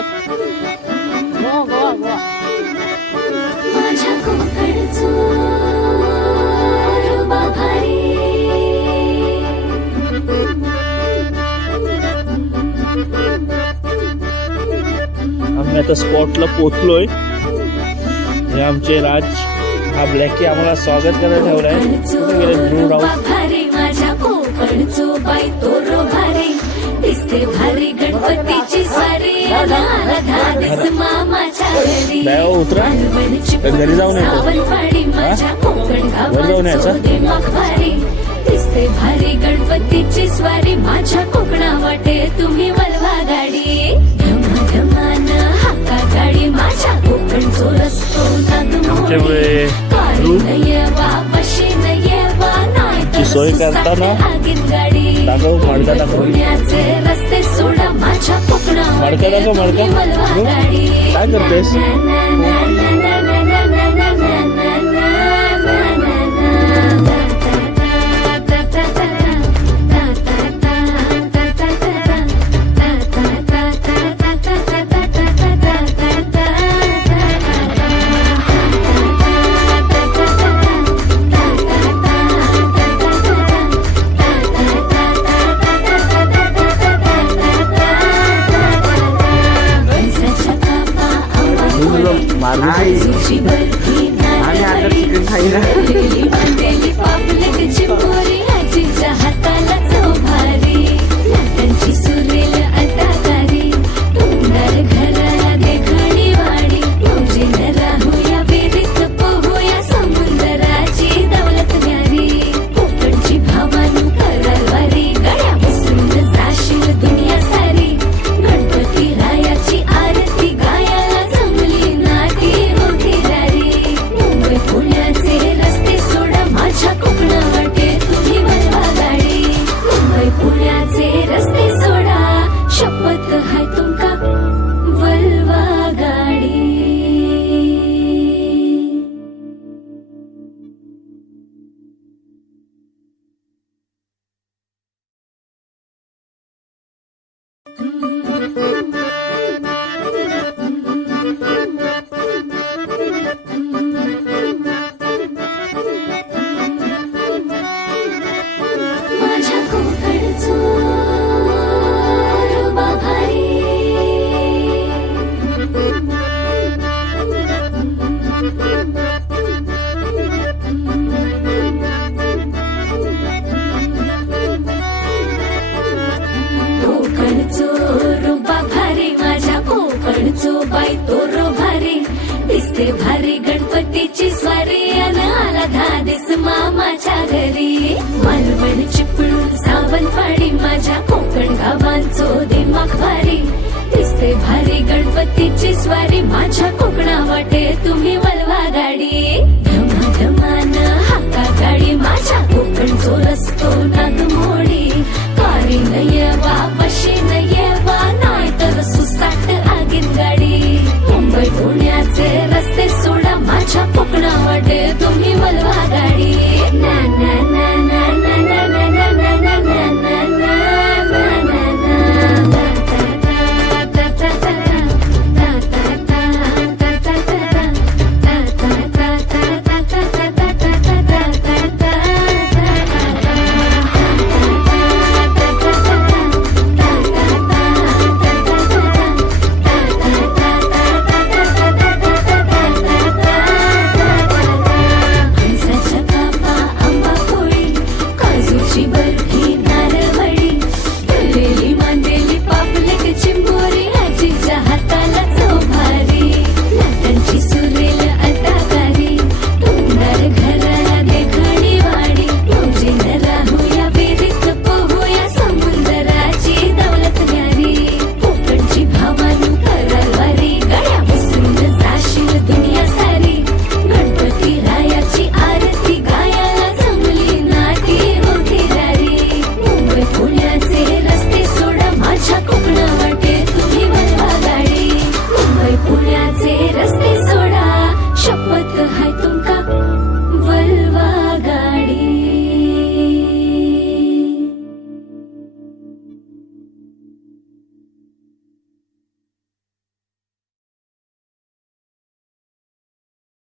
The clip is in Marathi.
गोव्यात. गोवा माझ्या कोकणचो भारी. आम्ही आता स्पॉटला पोहोचलोय. हे आमचे राज, हा ब्लॅकी आम्हाला स्वागत करायला ठेवलाय. ध्रुव राऊत माझ्या कोकणचो बाई तोरो भारी दिसते भारी गणपतीची स्वारी. मामाच्या घरी उतरा घरी जाऊन सावंतवाडी माझ्या कोकण गावात भारी दिसते भारी गणपतीची स्वारी. माझ्या कोकणा वाटे तुम्ही वलवा गाडी धमाधमान हाका गाडी. माझ्या कोकणचो रस्तो आमच्यामुळे सोय करताना दाखव मडका दाखव रस्ते सोडा माझ्या कोकणा मडका दाखव मडका काय करतेस. आम्ही आता चिकन खाईला हाताला चौभारी लाटांची सुरेल अदाकारी. तोंडार घराला देखणी वाडी मौजेन राहूया विरीत पोहूया समुद्राची दौलत न्यारी. कोकणची भावानू करवारी गळ्या बसून जाशील दुनिया सारी. गणपती रायाची आरती गायाला जमली नाटी मोठी दारी. मुंबई पुण्याचे रस्ते सोडा माझ्या कोकणा वाटे तुम्ही वलवा गाडी. मुंबई पुण्याचे रस्ते सोडा शपथ हाय तुमका वलवा गाडी. माझ्या कोकणचो भारी. कोकणचो रुबा भारी माझ्या कोकणचो बाई तोरो भारी दिसते भारी गणपतीची स्वारी. अन आला धादिस मामाच्या घरी मालवण चिपळूण सावंतवाडी माझ्या कोकण गावांचो दिमाग भारी दिसते भारी गणपतीची स्वारी.